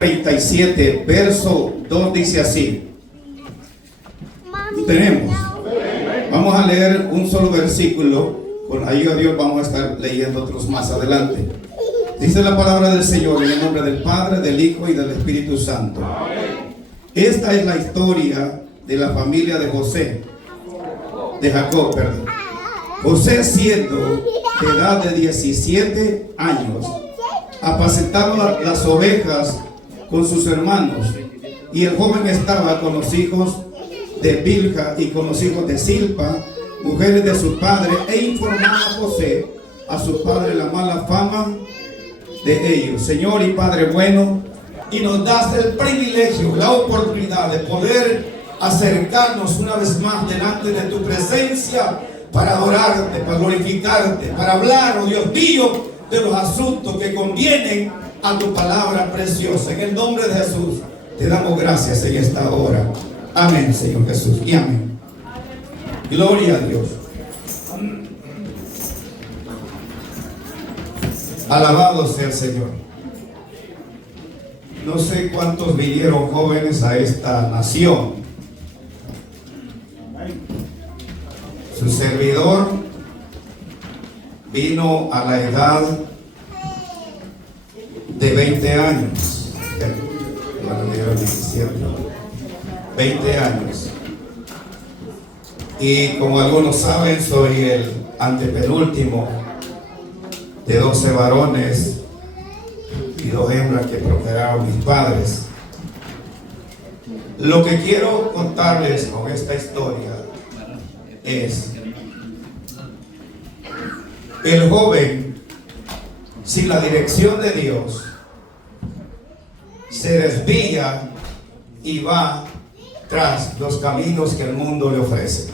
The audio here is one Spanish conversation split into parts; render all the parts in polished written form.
37, verso 2 dice así. Tenemos. Vamos a leer un solo versículo. Con ayuda de Dios vamos a estar leyendo otros más adelante. Dice la palabra del Señor en el nombre del Padre, del Hijo y del Espíritu Santo. Esta es la historia de la familia de Jacob, perdón. José, siendo de edad de 17 años, apacentaba las ovejas con sus hermanos, y el joven estaba con los hijos de Bilha y con los hijos de Silpa, mujeres de su padre, e informaba a José, a su padre, la mala fama de ellos. Señor y Padre bueno, y nos das el privilegio, la oportunidad de poder acercarnos una vez más delante de tu presencia para adorarte, para glorificarte, para hablar, oh Dios mío, de los asuntos que convienen a tu palabra preciosa. En el nombre de Jesús te damos gracias en esta hora. Amén, Señor Jesús, y amén. Gloria a Dios. Alabado sea el Señor. No sé cuántos vinieron jóvenes a esta nación. Su servidor vino a la edad de 20 años. 20 años. Y como algunos saben, soy el antepenúltimo de 12 varones y 2 hembras que procrearon mis padres. Lo que quiero contarles con esta historia es: el joven, sin la dirección de Dios, se desvía y va tras los caminos que el mundo le ofrece.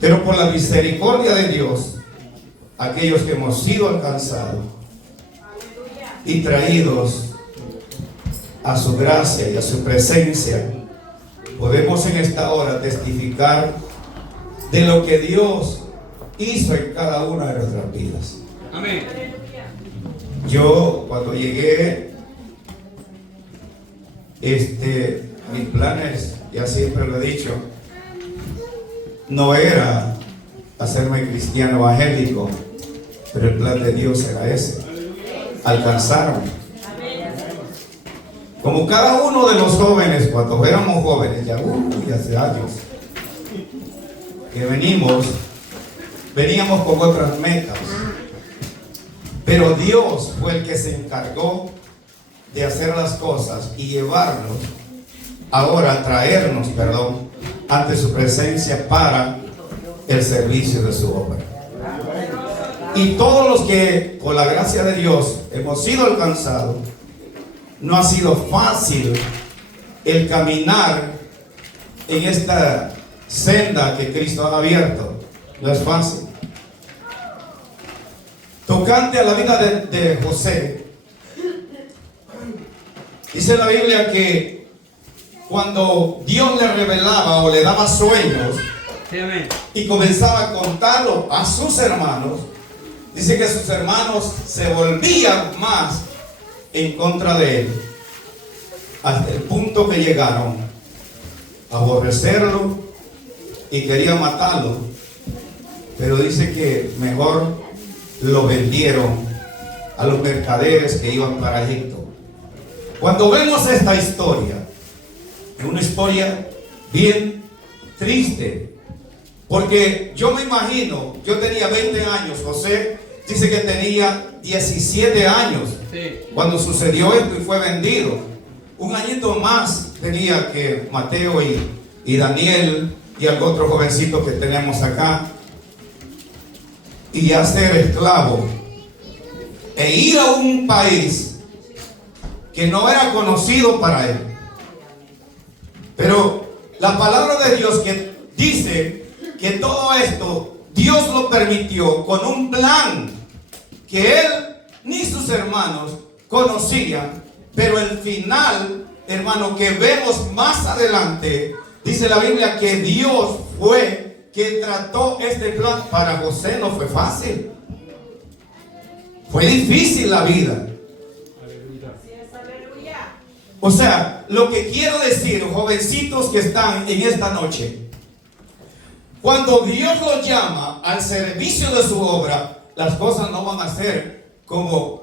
Pero por la misericordia de Dios, aquellos que hemos sido alcanzados y traídos a su gracia y a su presencia, podemos en esta hora testificar de lo que Dios hizo en cada una de nuestras vidas. Amén. Yo cuando llegué, mis planes, ya siempre lo he dicho, no era hacerme cristiano evangélico, pero el plan de Dios era ese: alcanzarme. Como cada uno de los jóvenes, cuando éramos jóvenes, ya hace años que veníamos con otras metas, pero Dios fue el que se encargó de hacer las cosas y llevarnos, traernos, ante su presencia para el servicio de su obra. Y todos los que, por la gracia de Dios, hemos sido alcanzados, no ha sido fácil el caminar en esta senda que Cristo ha abierto. No es fácil. Tocante a la vida de José, dice la Biblia que cuando Dios le revelaba o le daba sueños, y comenzaba a contarlo a sus hermanos, dice que sus hermanos se volvían más en contra de él, hasta el punto que llegaron a aborrecerlo y querían matarlo. Pero dice que mejor lo vendieron a los mercaderes que iban para Egipto. Cuando vemos esta historia, es una historia bien triste, porque yo me imagino, yo tenía 20 años, José dice que tenía 17 años cuando sucedió esto y fue vendido. Un añito más tenía que Mateo y Daniel y algún otro jovencito que tenemos acá, y ya ser esclavo e ir a un país que no era conocido para él. Pero la palabra de Dios que dice que todo esto Dios lo permitió con un plan que él ni sus hermanos conocían. Pero el final, hermano, que vemos más adelante, dice la Biblia que Dios fue que trató este plan. Para José no fue fácil. Fue difícil la vida. O sea, lo que quiero decir, jovencitos que están en esta noche, cuando Dios los llama al servicio de su obra, las cosas no van a ser como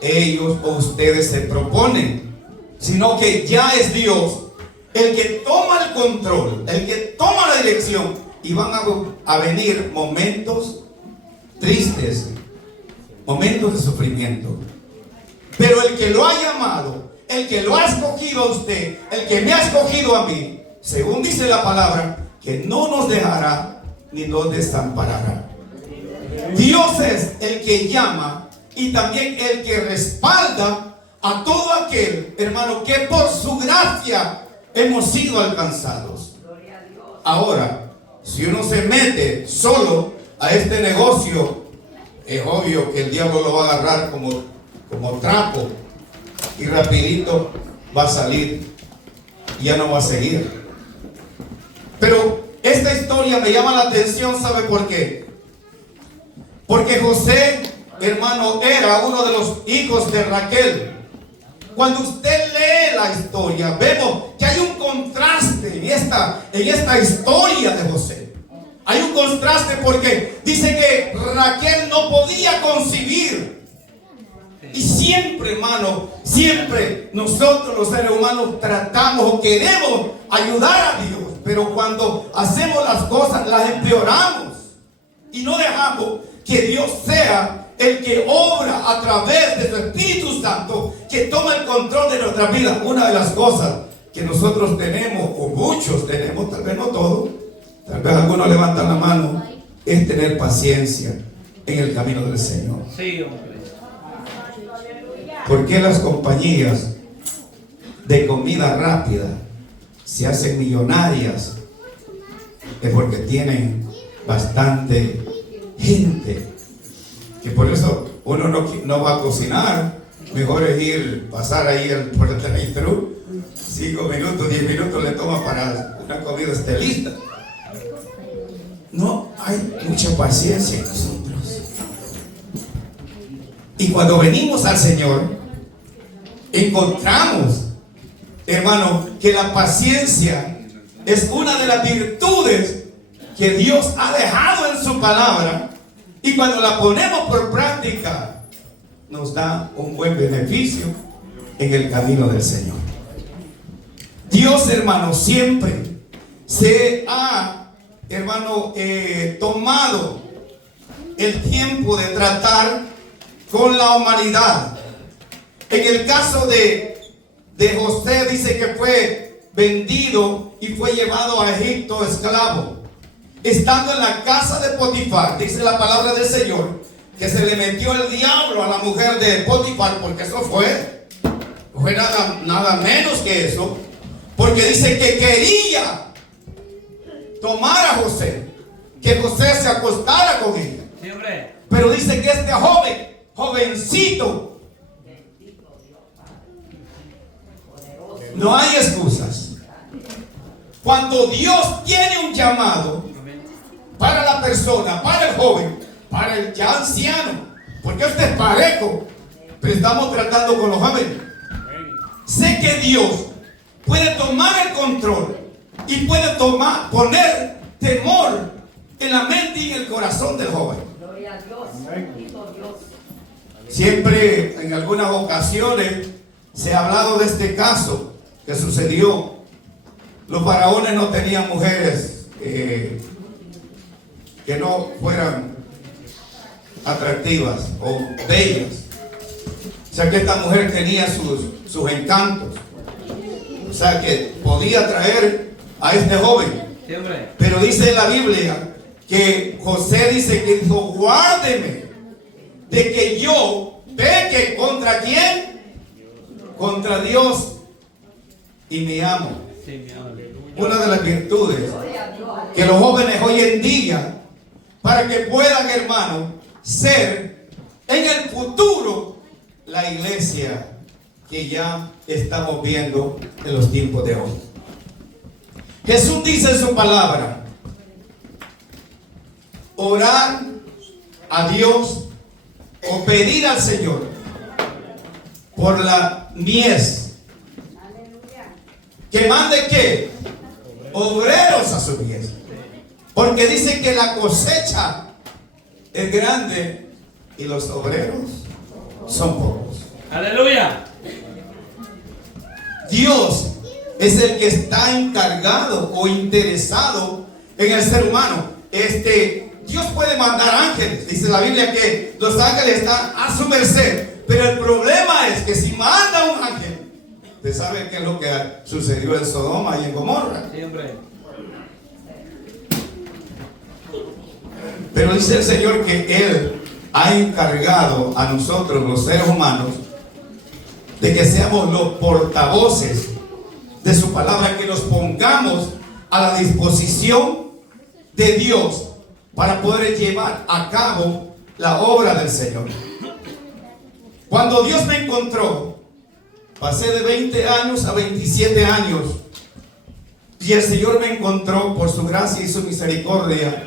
ellos o ustedes se proponen, sino que ya es Dios el que toma el control, el que toma la dirección, y van a venir momentos tristes, momentos de sufrimiento. Pero el que lo ha llamado, el que lo ha escogido a usted, el que me ha escogido a mí, según dice la palabra, que no nos dejará ni nos desamparará. Dios es el que llama y también el que respalda a todo aquel, hermano, que por su gracia hemos sido alcanzados. Ahora, si uno se mete solo a este negocio, es obvio que el diablo lo va a agarrar como trapo y rapidito va a salir y ya no va a seguir. Pero esta historia me llama la atención, ¿sabe por qué? Porque José, hermano, era uno de los hijos de Raquel. Cuando usted lee la historia, vemos que hay un contraste en esta historia de José. Hay un contraste porque dice que Raquel no podía concebir. Y siempre, hermano, siempre nosotros los seres humanos tratamos o queremos ayudar a Dios, pero cuando hacemos las cosas las empeoramos y no dejamos que Dios sea el que obra a través de su Espíritu Santo, que toma el control de nuestra vida. Una de las cosas que nosotros tenemos, o muchos tenemos, tal vez no todos, tal vez algunos levantan la mano, es tener paciencia en el camino del Señor. Sí, hombre. ¿Por qué las compañías de comida rápida se hacen millonarias? Es porque tienen bastante gente, que por eso uno no va a cocinar. Mejor es ir, pasar ahí por el drive-thru, 5 minutos, 10 minutos le toma para una comida esté lista. No hay mucha paciencia en nosotros. Y cuando venimos al Señor, encontramos, hermano, que la paciencia es una de las virtudes que Dios ha dejado en su palabra, y cuando la ponemos por práctica nos da un buen beneficio en el camino del Señor. Dios, hermano, siempre se ha, hermano, tomado el tiempo de tratar con la humanidad. En el caso de José, dice que fue vendido y fue llevado a Egipto esclavo. Estando en la casa de Potifar, dice la palabra del Señor, que se le metió el diablo a la mujer de Potifar, porque eso fue nada menos que eso, porque dice que quería tomar a José, que José se acostara con ella. Sí, hombre. Pero dice que este jovencito, no hay excusas. Cuando Dios tiene un llamado para la persona, para el joven, para el ya anciano, porque usted es parejo, pero estamos tratando con los jóvenes. Sé que Dios puede tomar el control y puede poner temor en la mente y en el corazón del joven. Gloria a Dios. Siempre, en algunas ocasiones, se ha hablado de este caso que sucedió. Los faraones no tenían mujeres que no fueran atractivas o bellas. O sea que esta mujer tenía sus encantos. O sea que podía atraer a este joven. Pero dice la Biblia que José dice que dijo: guárdeme de que yo peque. ¿Contra quién? Contra Dios y mi amo. Una de las virtudes que los jóvenes hoy en día, para que puedan, hermano, ser en el futuro la iglesia que ya estamos viendo en los tiempos de hoy. Jesús dice en su palabra: orar a Dios o pedir al Señor por la mies. Que mande ¿qué? Obreros a su mies. Porque dice que la cosecha es grande y los obreros son pocos. Aleluya. Dios es el que está encargado o interesado en el ser humano. Dios puede mandar ángeles. Dice la Biblia que los ángeles están a su merced. Pero el problema es que si manda un ángel, usted sabe qué es lo que sucedió en Sodoma y en Gomorra. Siempre. Pero dice el Señor que Él ha encargado a nosotros, los seres humanos, de que seamos los portavoces de su palabra, que nos pongamos a la disposición de Dios para poder llevar a cabo la obra del Señor. Cuando Dios me encontró, pasé de 20 años a 27 años, y el Señor me encontró por su gracia y su misericordia.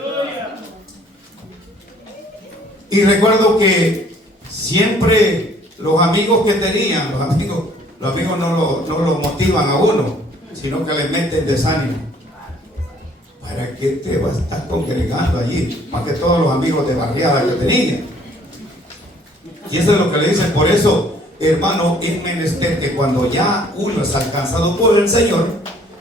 Y recuerdo que siempre los amigos que tenían, los amigos no lo motivan a uno, sino que le meten desánimo. ¿Para qué te vas a estar congregando allí? Más que todos los amigos de barriada que tenía. Y eso es lo que le dicen. Por eso, hermano, es menester que cuando ya uno es alcanzado por el Señor,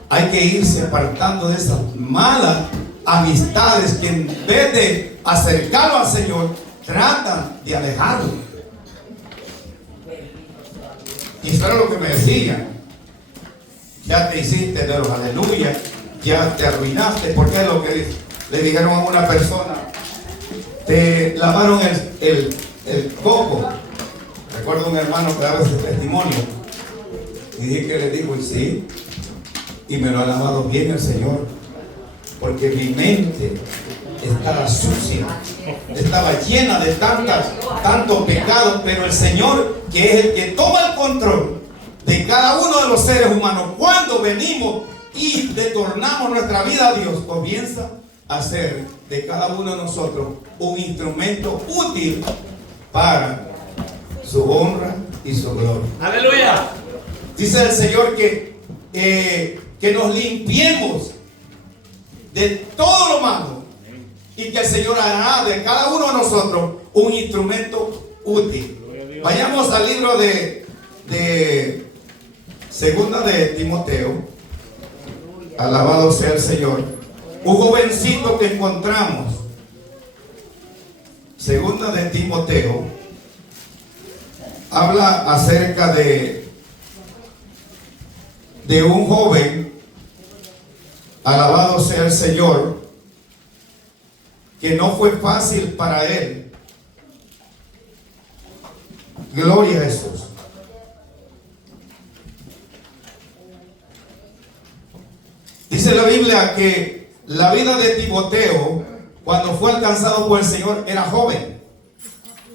hay que irse apartando de esas malas amistades que en vez de acercarlo al Señor, tratan de alejarlo. Y eso era lo que me decían. Ya te hiciste de los aleluya, ya te arruinaste. Porque es lo que le dijeron a una persona: te lavaron el coco. Recuerdo un hermano que daba ese testimonio, y dije que le dijo: y sí, y me lo ha lavado bien el Señor, porque mi mente estaba sucia, estaba llena de tantos pecados. Pero el Señor, que es el que toma el control de cada uno de los seres humanos, cuando venimos y retornamos nuestra vida a Dios, comienza a hacer de cada uno de nosotros un instrumento útil para su honra y su gloria. Aleluya. Dice el Señor que nos limpiemos de todo lo malo, y que el Señor hará de cada uno de nosotros un instrumento útil. Vayamos al libro de Segunda de Timoteo. Alabado sea el Señor. Un jovencito que encontramos. Segunda de Timoteo habla acerca de un joven, alabado sea el Señor, que no fue fácil para él. Gloria a Jesús. Dice la Biblia que la vida de Timoteo, cuando fue alcanzado por el Señor, era joven.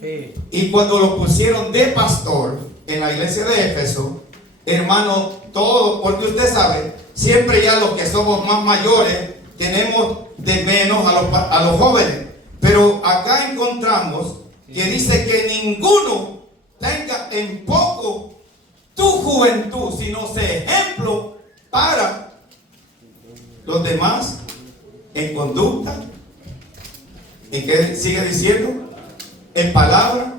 Sí. Y cuando lo pusieron de pastor en la iglesia de Éfeso, hermano, todo, porque usted sabe, siempre ya los que somos más mayores tenemos de menos a los jóvenes. Pero acá encontramos que dice que ninguno tenga en poco tu juventud, sino sea ejemplo para los demás en conducta. ¿En qué sigue diciendo? En palabra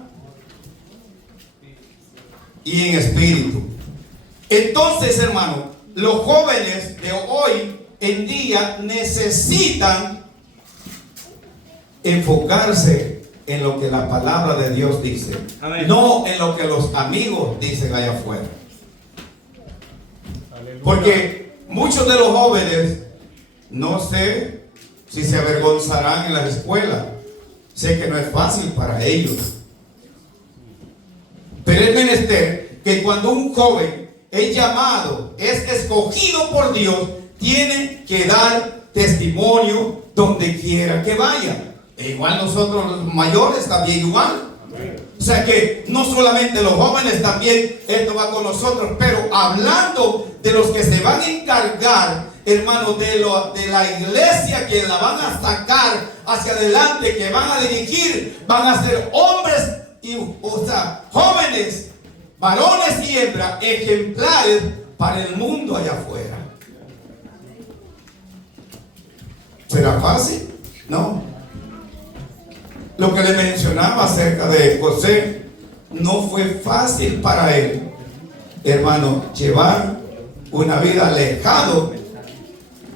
y en espíritu. Entonces, hermano, los jóvenes de hoy en día necesitan enfocarse en lo que la palabra de Dios dice. Amén. No en lo que los amigos dicen allá afuera. Aleluya. Porque muchos de los jóvenes, no sé si se avergonzarán en las escuelas. Sé que no es fácil para ellos. Pero es menester que cuando un joven es llamado, es escogido por Dios, tiene que dar testimonio donde quiera que vaya. E igual nosotros los mayores también igual. O sea que no solamente los jóvenes, también esto va con nosotros. Pero hablando de los que se van a encargar, hermano, de la iglesia, que la van a sacar hacia adelante, que van a dirigir, van a ser hombres o sea, jóvenes, varones y hembras, ejemplares para el mundo allá afuera. ¿Será fácil? No. Lo que le mencionaba acerca de José, no fue fácil para él, hermano, llevar una vida alejado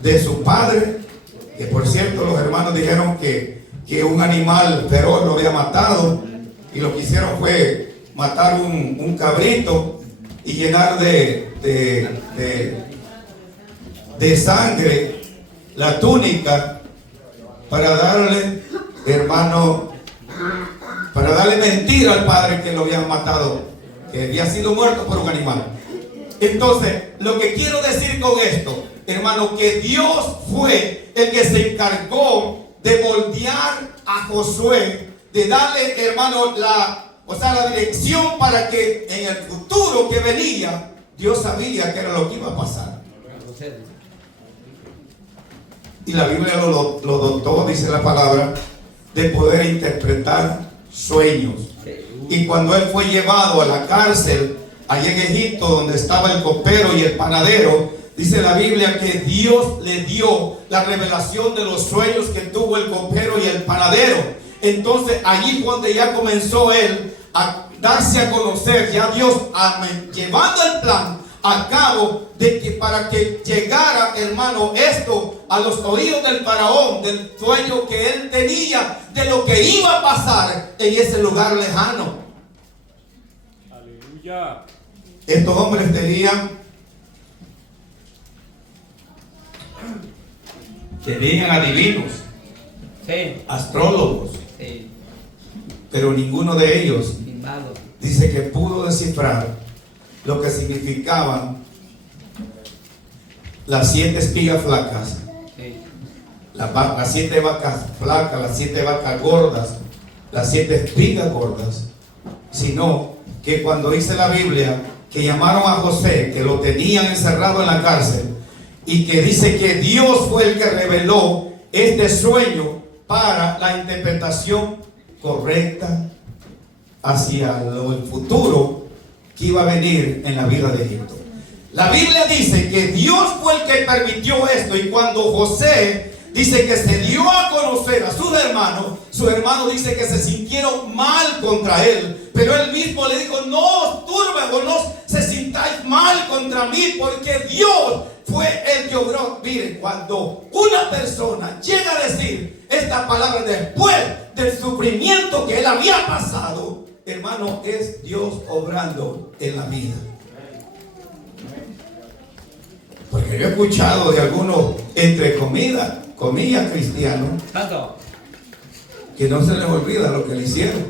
de su padre, que por cierto los hermanos dijeron que un animal feroz lo había matado, y lo que hicieron fue matar un cabrito y llenar de sangre la túnica para darle, hermano, para darle mentira al padre que lo habían matado, que había sido muerto por un animal. Entonces, lo que quiero decir con esto, hermano, que Dios fue el que se encargó de moldear a Josué, de darle, hermano, la dirección para que en el futuro que venía, Dios sabía que era lo que iba a pasar. Y la Biblia lo dotó, dice la palabra, de poder interpretar sueños. Y cuando él fue llevado a la cárcel, allá en Egipto, donde estaba el copero y el panadero, dice la Biblia que Dios le dio la revelación de los sueños que tuvo el copero y el panadero. Entonces allí fue donde ya comenzó él a darse a conocer, ya Dios llevando el plan a cabo de que para que llegara, hermano, esto a los oídos del faraón, del sueño que él tenía, de lo que iba a pasar en ese lugar lejano. Aleluya. Estos hombres tenían adivinos, sí, astrólogos, sí, pero ninguno de ellos dice que pudo descifrar lo que significaban las 7 espigas flacas, sí, las 7 vacas flacas, las 7 vacas gordas, las 7 espigas gordas, sino que cuando dice la Biblia que llamaron a José, que lo tenían encerrado en la cárcel, y que dice que Dios fue el que reveló este sueño para la interpretación correcta hacia el futuro que iba a venir en la vida de Egipto. La Biblia dice que Dios fue el que permitió esto, y cuando José dice que se dio a conocer a sus hermanos dice que se sintieron mal contra él, pero él mismo le dijo: no os turben o no se sintáis mal contra mí, porque Dios fue el que obró. Miren, cuando una persona llega a decir esta palabra después del sufrimiento que él había pasado, hermano, es Dios obrando en la vida. Porque yo he escuchado de algunos, entre comillas cristianos, que no se les olvida lo que le hicieron.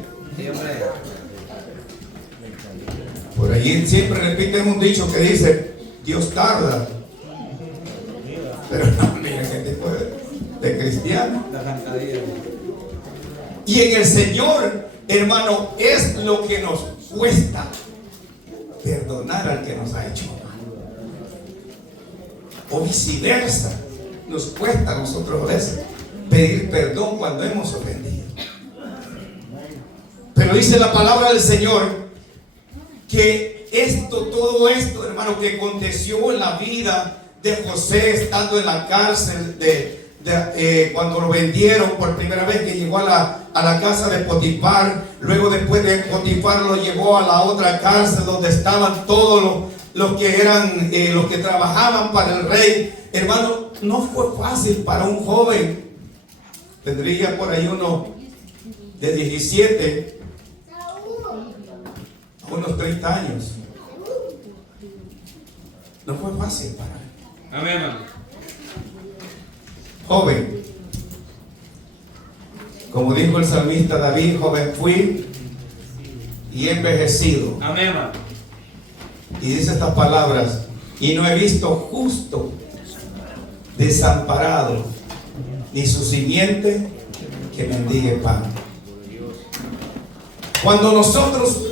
Por allí siempre repiten un dicho que dice: Dios tarda. Pero no, miren qué tipo de cristiano. Y en el Señor, hermano, es lo que nos cuesta perdonar al que nos ha hecho mal. O viceversa, nos cuesta a nosotros a veces pedir perdón cuando hemos ofendido. Pero dice la palabra del Señor que todo esto, hermano, que aconteció en la vida de José estando en la cárcel, cuando lo vendieron por primera vez, que llegó a la casa de Potifar, luego después de Potifar lo llevó a la otra cárcel donde estaban todos los que eran los que trabajaban para el rey. Hermano, no fue fácil para un joven, tendría por ahí uno de 17 a unos 30 años. No fue fácil para él. Amén, hermano. Joven, como dijo el salmista David: joven fui y he envejecido. Amén, hermano. Y dice estas palabras: y no he visto justo desamparado, ni su simiente que mendigue pan. Cuando nosotros,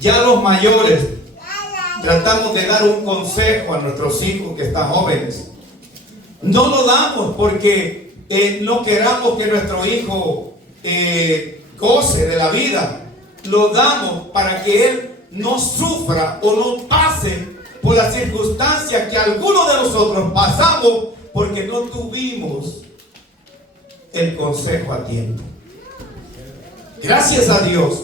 ya los mayores, tratamos de dar un consejo a nuestros hijos que están jóvenes, no lo damos porque no queramos que nuestro hijo goce de la vida, lo damos para que Él no sufra o no pase por las circunstancias que algunos de nosotros pasamos porque no tuvimos el consejo a tiempo. Gracias a Dios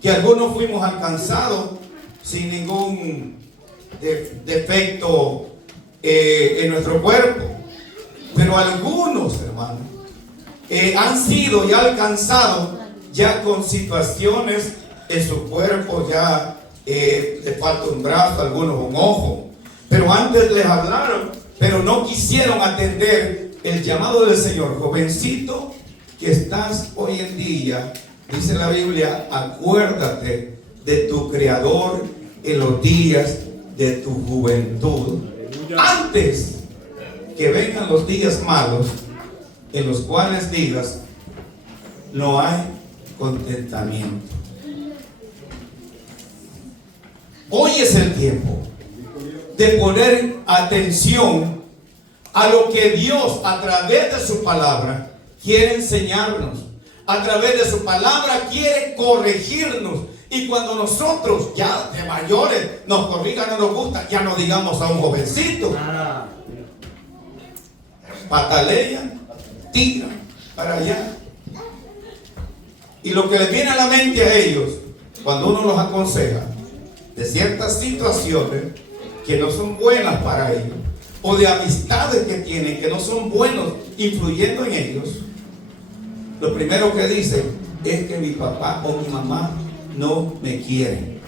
que algunos fuimos alcanzados sin ningún defecto en nuestro cuerpo, pero algunos, hermanos, han sido ya alcanzados ya con situaciones en su cuerpo, ya le falta un brazo, algunos un ojo, pero antes les hablaron, pero no quisieron atender el llamado del Señor. Jovencito que estás hoy en día, dice la Biblia, acuérdate de tu Creador en los días de tu juventud, antes que vengan los días malos, en los cuales digas, no hay contentamiento. Hoy es el tiempo de poner atención a lo que Dios a través de su palabra quiere enseñarnos. A través de su palabra quiere corregirnos. Y cuando nosotros ya de mayores nos corrijan, no nos gusta, ya no digamos a un jovencito. Patalean, tiran para allá. Y lo que les viene a la mente a ellos, cuando uno los aconseja de ciertas situaciones que no son buenas para ellos, o de amistades que tienen que no son buenos influyendo en ellos, lo primero que dicen es que mi papá o mi mamá no me quieren.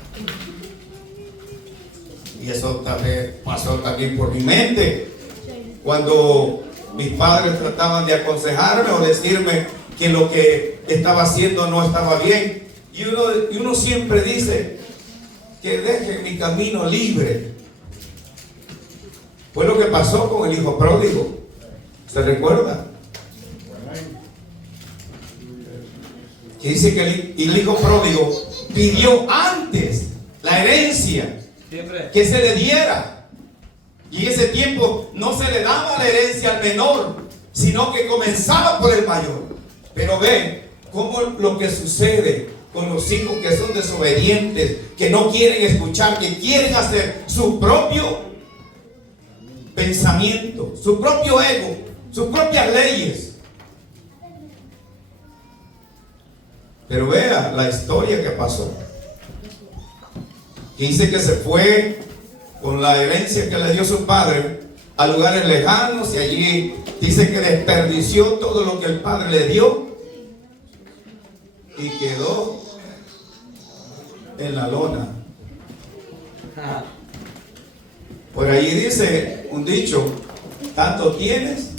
Y eso tal vez pasó también por mi mente cuando mis padres trataban de aconsejarme o decirme que lo que estaba haciendo no estaba bien. Y uno siempre dice que deje mi camino libre. Fue lo que pasó con el hijo pródigo. ¿Se recuerda? Que dice que el hijo pródigo pidió antes la herencia que se le diera. Y en ese tiempo no se le daba la herencia al menor, sino que comenzaba por el mayor. Pero ven cómo lo que sucede con los hijos que son desobedientes, que no quieren escuchar, que quieren hacer su propio pensamiento, su propio ego, sus propias leyes. Pero vea la historia que pasó. Que dice que se fue con la herencia que le dio su padre a lugares lejanos, y allí dice que desperdició todo lo que el padre le dio y quedó en la lona. Por ahí dice un dicho: tanto tienes,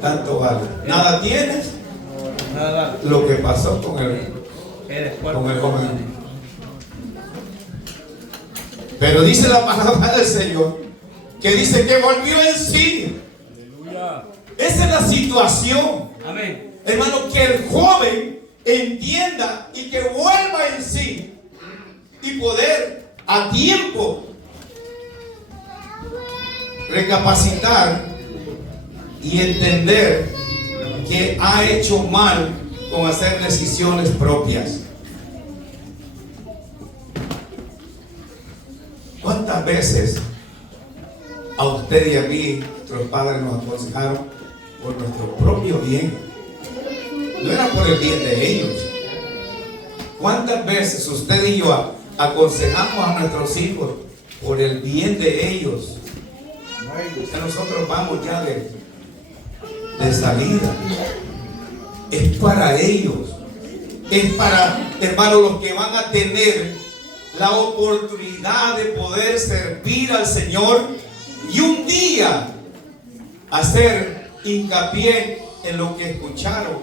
tanto vale. Nada tienes. Lo que pasó con el joven. Pero dice la palabra del Señor que dice que volvió en sí. Esa es la situación. Amén. Hermano, que el joven entienda y que vuelva en sí y poder a tiempo recapacitar y entender que ha hecho mal con hacer decisiones propias. ¿Cuántas veces a usted y a mí, nuestros padres nos aconsejaron por nuestro propio bien? No era por el bien de ellos. ¿Cuántas veces usted y yo aconsejamos a nuestros hijos por el bien de ellos? Nosotros vamos ya de salida. Es para ellos. Es para, hermanos, los que van a tener la oportunidad de poder servir al Señor y un día hacer hincapié en lo que escucharon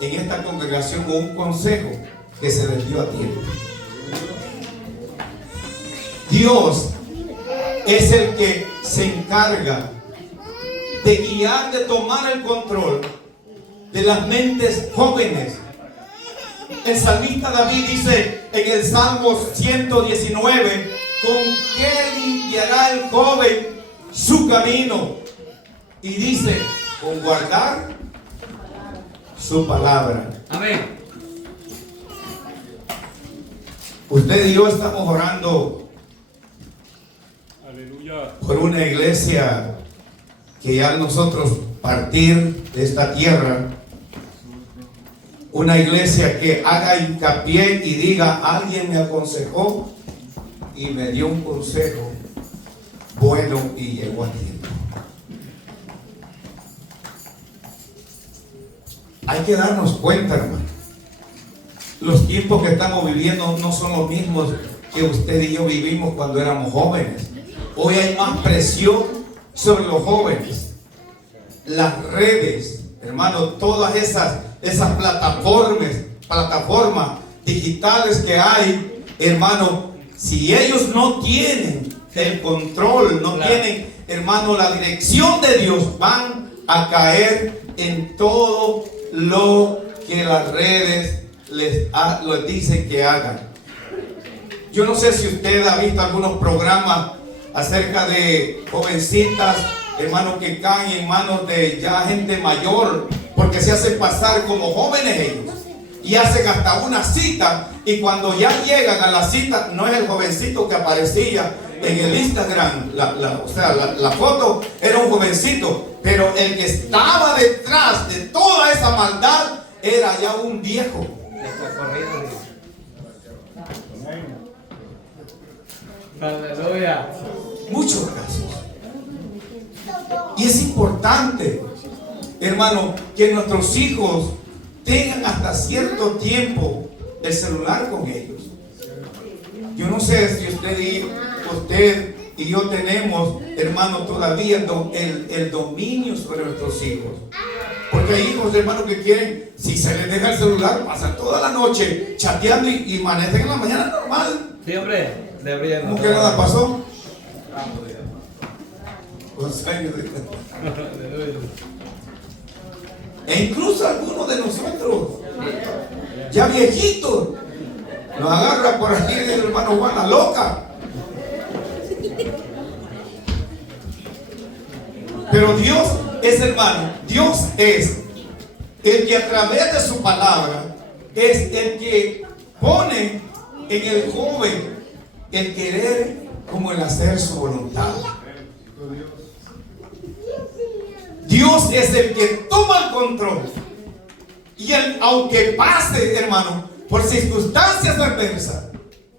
en esta congregación, o un consejo que se les dio a tiempo. Dios es el que se encarga de guiar, de tomar el control de las mentes jóvenes. El salmista David dice en el Salmo 119: ¿con qué limpiará el joven su camino? Y dice: con guardar su palabra. Amén. Usted y yo estamos orando por una iglesia que ya nosotros partir de esta tierra, una iglesia que haga hincapié y diga: alguien me aconsejó y me dio un consejo bueno y llegó a tiempo. Hay que darnos cuenta, hermano, los tiempos que estamos viviendo no son los mismos que usted y yo vivimos cuando éramos jóvenes. Hoy hay más presión sobre los jóvenes. Las redes, hermano, todas esas plataformas digitales que hay, hermano, si ellos no tienen el control, no tienen, hermano, la dirección de Dios, van a caer en todo lo que las redes les dicen que hagan. Yo no sé si usted ha visto algunos programas acerca de jovencitas, hermanos, que caen en manos de ya gente mayor, porque se hacen pasar como jóvenes ellos y hacen hasta una cita, y cuando ya llegan a la cita no es el jovencito que aparecía en el Instagram, la foto era un jovencito, pero el que estaba detrás de toda esa maldad era ya un viejo. Aleluya. Muchos casos. Y es importante, hermano, que nuestros hijos tengan hasta cierto tiempo el celular con ellos. Yo no sé si usted y yo tenemos, hermano, todavía el dominio sobre nuestros hijos. Porque hay hijos, hermano, que quieren, si se les deja el celular, pasan toda la noche chateando y amanecen en la mañana normal. Sí, hombre. ¿Cómo que nada pasó? E incluso algunos de nosotros, ya viejitos, nos agarra por aquí el hermano Juan la loca. Pero Dios es, hermano, Dios es el que a través de su palabra es el que pone en el joven el querer como el hacer su voluntad. Dios es el que toma el control. Y él, aunque pase, hermano, por circunstancias adversas,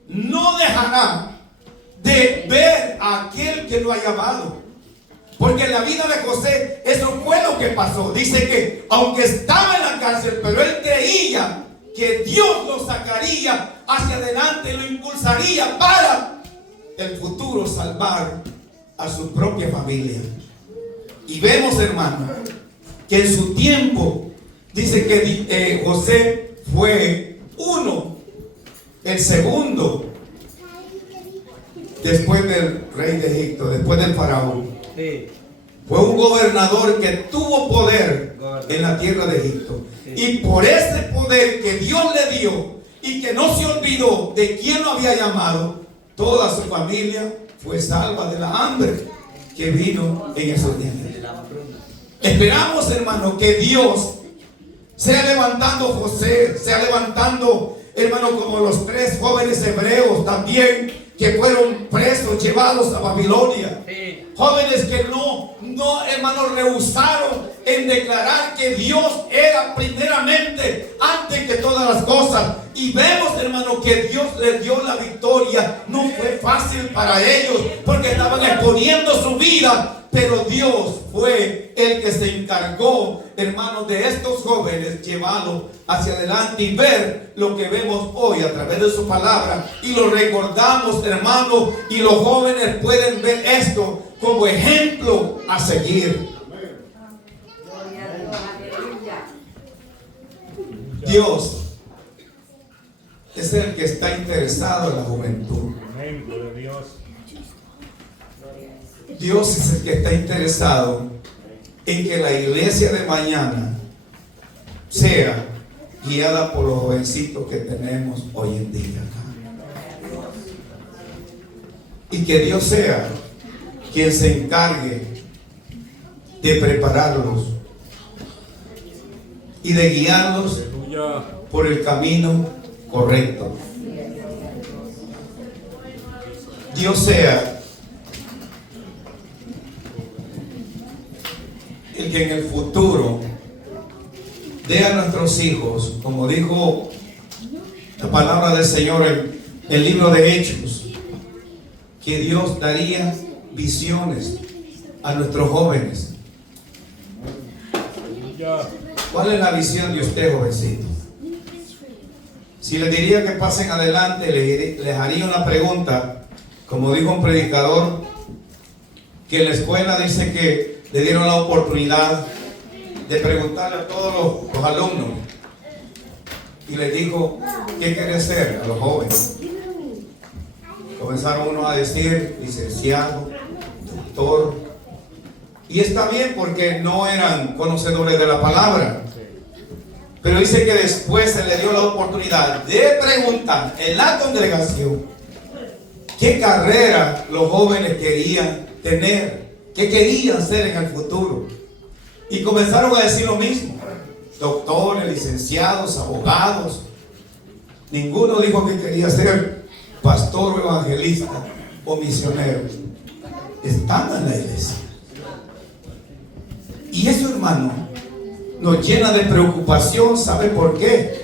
no dejará de ver a aquel que lo ha llamado. Porque en la vida de José, eso fue lo que pasó. Dice que aunque estaba en la cárcel, pero él creía que Dios lo sacaría hacia adelante y lo impulsaría para el futuro salvar a su propia familia. Y vemos, hermano, que en su tiempo dice que José fue el segundo después del rey de Egipto, después del faraón. Sí. Fue un gobernador que tuvo poder en la tierra de Egipto. Sí. Y por ese poder que Dios le dio y que no se olvidó de quién lo había llamado, toda su familia fue salva de la hambre que vino en esos días. Esperamos, hermano, que Dios sea levantando José, sea levantando, hermano, como los 3 jóvenes hebreos también que fueron presos, llevados a Babilonia. Sí. Jóvenes que no, hermano, rehusaron en declarar que Dios era primeramente, antes que todas las cosas. Y vemos, hermano, que Dios les dio la victoria. No fue fácil para ellos, porque estaban exponiendo su vida. Pero Dios fue el que se encargó, hermanos, de estos jóvenes, llevarlos hacia adelante y ver lo que vemos hoy a través de su palabra. Y lo recordamos, hermanos, y los jóvenes pueden ver esto como ejemplo a seguir. Dios es el que está interesado en la juventud. Dios es el que está interesado en que la iglesia de mañana sea guiada por los jovencitos que tenemos hoy en día. Y que Dios sea quien se encargue de prepararlos y de guiarlos por el camino correcto. Dios sea el que en el futuro dé a nuestros hijos, como dijo la palabra del Señor en el libro de Hechos, que Dios daría visiones a nuestros jóvenes. ¿Cuál es la visión de usted, jovencito? Si les diría que pasen adelante, les haría una pregunta, como dijo un predicador, que en la escuela dice que le dieron la oportunidad de preguntarle a todos los alumnos, y les dijo, ¿qué quiere hacer a los jóvenes? Comenzaron unos a decir, licenciado, doctor, y está bien porque no eran conocedores de la palabra. Pero dice que después se le dio la oportunidad de preguntar en la congregación qué carrera los jóvenes querían tener, qué querían ser en el futuro. Y comenzaron a decir lo mismo: doctores, licenciados, abogados. Ninguno dijo que quería ser pastor o evangelista o misionero. Estando en la iglesia. Y eso, hermano, nos llena de preocupación. ¿Sabe por qué?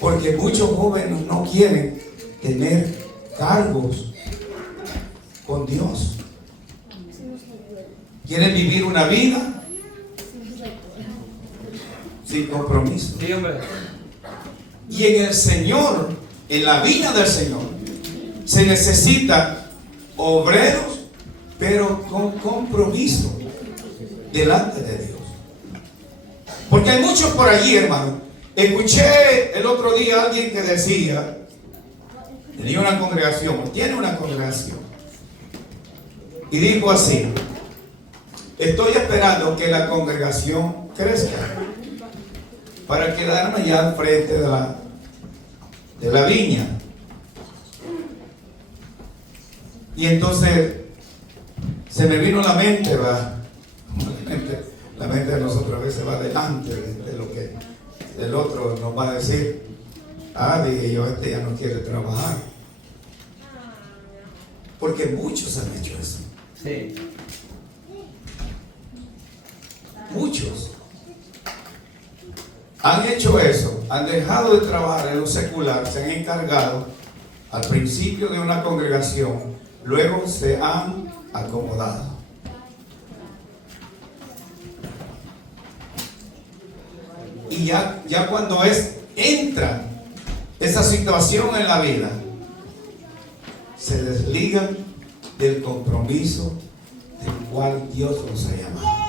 Porque muchos jóvenes no quieren tener cargos con Dios. Quieren vivir una vida sin compromiso. Sí, hombre. Y en el Señor, en la vida del Señor, se necesita obreros, pero con compromiso delante de Dios. Porque hay muchos por allí, hermano. Escuché el otro día a alguien que decía, tenía una congregación, tiene una congregación, y dijo así: estoy esperando que la congregación crezca para quedarme allá al frente de la viña. Y entonces se me vino a la mente, la mente de nosotros a veces va delante de lo que el otro nos va a decir. Dije yo, este ya no quiere trabajar. Porque muchos han hecho eso. Sí. Muchos han hecho eso, han dejado de trabajar en lo secular, se han encargado al principio de una congregación, luego se han acomodado. Y ya cuando entra esa situación en la vida, se desligan del compromiso del cual Dios los ha llamado.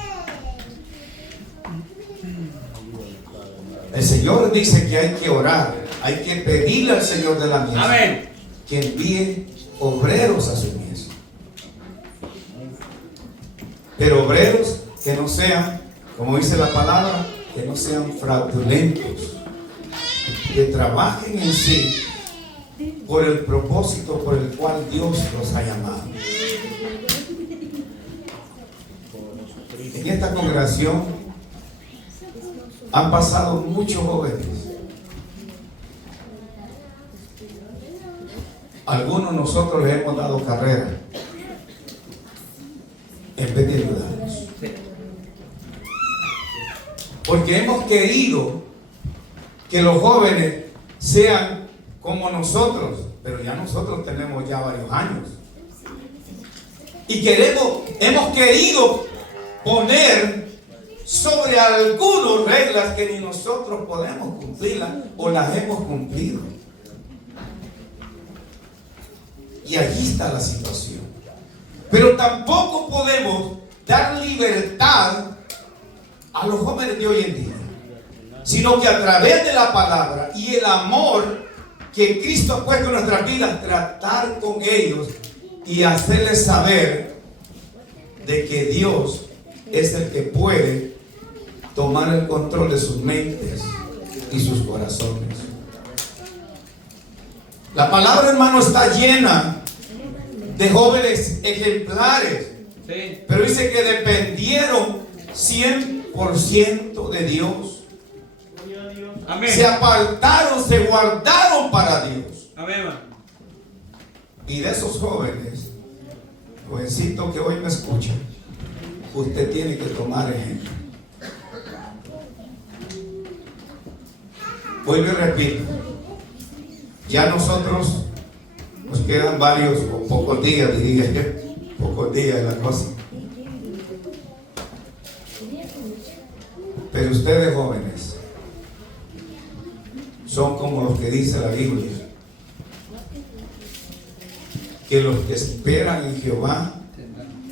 El Señor dice que hay que orar, hay que pedirle al Señor de la mies que envíe obreros a su mies. Pero obreros que no sean, como dice la palabra, que no sean fraudulentos, que trabajen en sí por el propósito por el cual Dios los ha llamado. En esta congregación han pasado muchos jóvenes. Algunos nosotros les hemos dado carrera en vez de ayudarnos. Porque hemos querido que los jóvenes sean como nosotros, pero ya nosotros tenemos ya varios años. Y hemos querido poner sobre algunas reglas que ni nosotros podemos cumplirlas o las hemos cumplido. Y allí está la situación. Pero tampoco podemos dar libertad a los jóvenes de hoy en día, sino que a través de la palabra y el amor que Cristo ha puesto en nuestras vidas, tratar con ellos y hacerles saber de que Dios es el que puede tomar el control de sus mentes y sus corazones. La palabra, hermano, está llena de jóvenes ejemplares, Sí. pero dice que dependieron 100% de Dios. Amén. Se apartaron, se guardaron para Dios. Amén. Y de esos jóvenes, jovencitos que hoy me escuchan, usted tiene que tomar ejemplo. Vuelvo y repito, ya nosotros nos quedan varios o pocos días, diría yo, pocos días de la cosa. Pero ustedes jóvenes son como los que dice la Biblia, que los que esperan en Jehová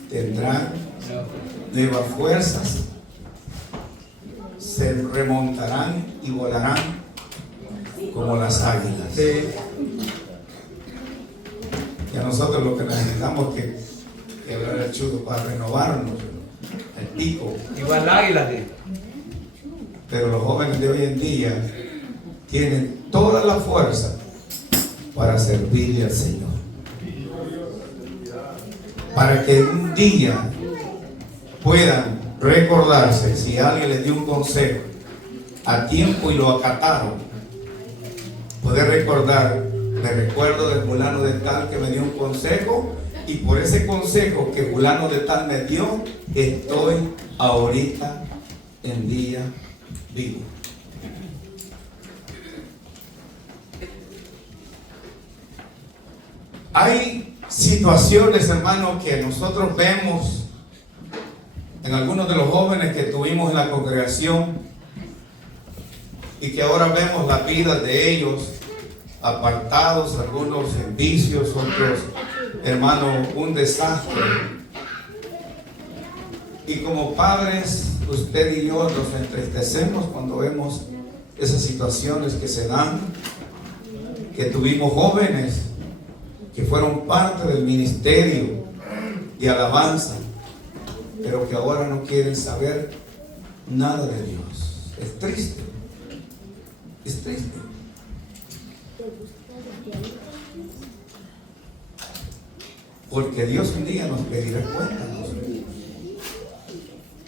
tendrán nuevas fuerzas, se remontarán y volarán como las águilas. Sí. Y a nosotros lo que necesitamos es quebrar el chudo para renovarnos, el pico. Igual la águila, ¿sí? Pero los jóvenes de hoy en día tienen toda la fuerza para servirle al Señor. Para que un día puedan recordarse, si alguien les dio un consejo a tiempo y lo acataron, poder recordar, me recuerdo de fulano de tal que me dio un consejo, y por ese consejo que fulano de tal me dio, estoy ahorita en día vivo. Hay situaciones, hermanos, que nosotros vemos en algunos de los jóvenes que tuvimos en la congregación y que ahora vemos la vida de ellos apartados, algunos en vicios, otros, hermanos, un desastre. Y como padres, usted y yo nos entristecemos cuando vemos esas situaciones que se dan, que tuvimos jóvenes que fueron parte del ministerio de alabanza, pero que ahora no quieren saber nada de Dios. Es triste. Es triste. Porque Dios un día nos pedirá cuenta.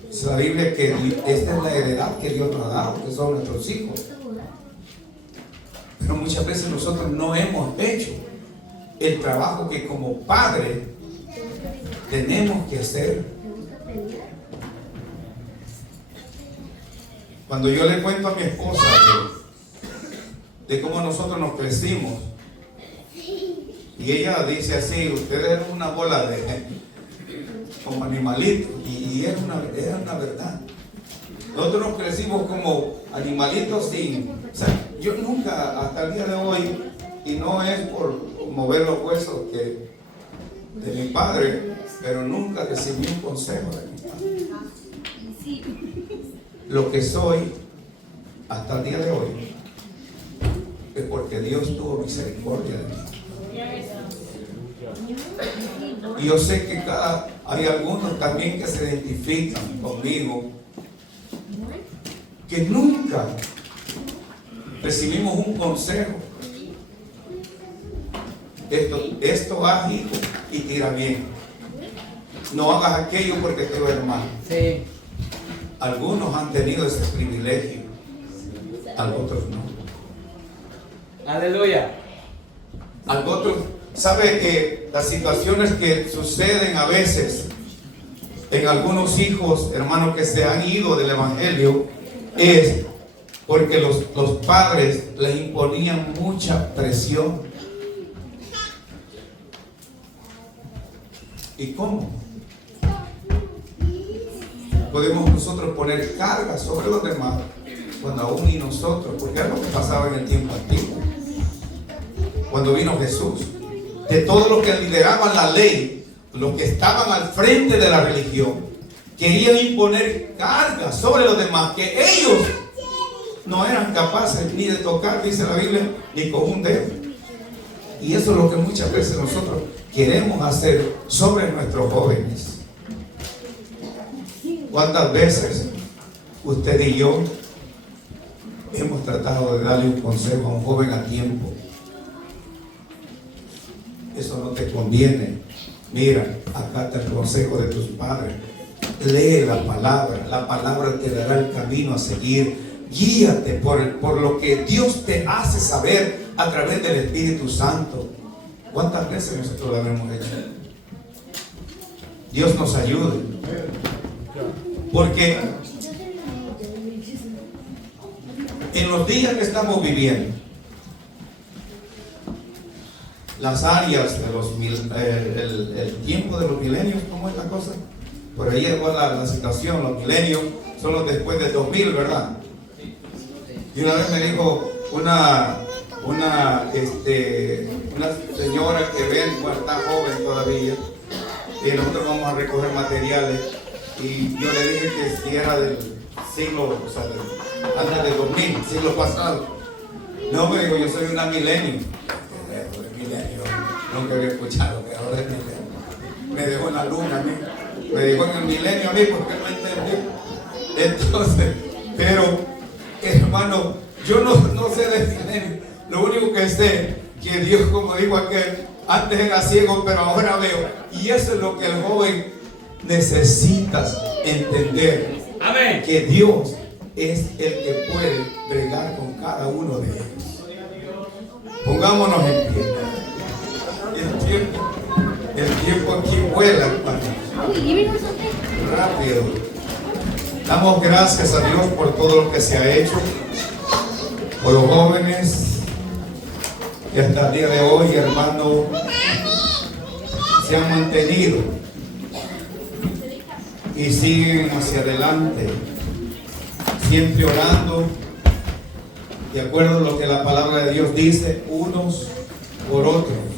Es la Biblia que esta es la heredad que Dios nos ha dado, que son nuestros hijos. Pero muchas veces nosotros no hemos hecho el trabajo que como padre tenemos que hacer. Cuando yo le cuento a mi esposa de cómo nosotros nos crecimos, y ella dice así: ustedes eran una bola de como animalitos, y es una verdad. Nosotros nos crecimos como animalitos sin, o sea, yo nunca hasta el día de hoy, y no es por mover los huesos de mi padre, pero nunca recibí un consejo de mi padre. Lo que soy hasta el día de hoy es porque Dios tuvo misericordia de mí. Y yo sé que hay algunos también que se identifican conmigo, que nunca recibimos un consejo. Esto haz, hijo, y tira bien. No hagas aquello porque te va a ir mal. Sí. Algunos han tenido ese privilegio, otros no. Aleluya. Otros, sabe que las situaciones que suceden a veces en algunos hijos, hermanos, que se han ido del evangelio, es porque los padres les imponían mucha presión. ¿Y cómo podemos nosotros poner cargas sobre los demás cuando aún ni nosotros? Porque es lo que pasaba en el tiempo antiguo, cuando vino Jesús. De todos los que lideraban la ley, los que estaban al frente de la religión, querían imponer cargas sobre los demás que ellos no eran capaces ni de tocar, dice la Biblia, ni con un dedo. Y eso es lo que muchas veces nosotros queremos hacer sobre nuestros jóvenes. ¿Cuántas veces usted y yo hemos tratado de darle un consejo a un joven a tiempo? Eso no te conviene. Mira, acá está el consejo de tus padres. Lee la palabra te dará el camino a seguir. Guíate por lo que Dios te hace saber a través del Espíritu Santo. ¿Cuántas veces nosotros lo habremos hecho? Dios nos ayude. Porque en los días que estamos viviendo, las áreas de los el tiempo de los milenios, ¿cómo es la cosa? Por ahí llegó la situación, los milenios son los después del 2000, ¿verdad? Y una vez me dijo una señora que ven, bueno, está joven todavía, y nosotros vamos a recoger materiales, y yo le dije que si era del siglo, o sea, antes del 2000, siglo pasado. No, me dijo, yo soy una milenio. Nunca había escuchado que ahora es milenio. Me dejó en la luna a mí, me dejó en el milenio a mí porque no entendí. Entonces, pero hermano, yo no sé de milenio. Lo único que sé que Dios, como dijo aquel, antes era ciego pero ahora veo. Y eso es lo que el joven necesita entender. Amén. Que Dios es el que puede bregar con cada uno de ellos. Pongámonos en pie. El tiempo aquí vuela, hermano. Rápido. Damos gracias a Dios por todo lo que se ha hecho, por los jóvenes que hasta el día de hoy, hermano, se han mantenido y siguen hacia adelante, siempre orando de acuerdo a lo que la palabra de Dios dice, unos por otros.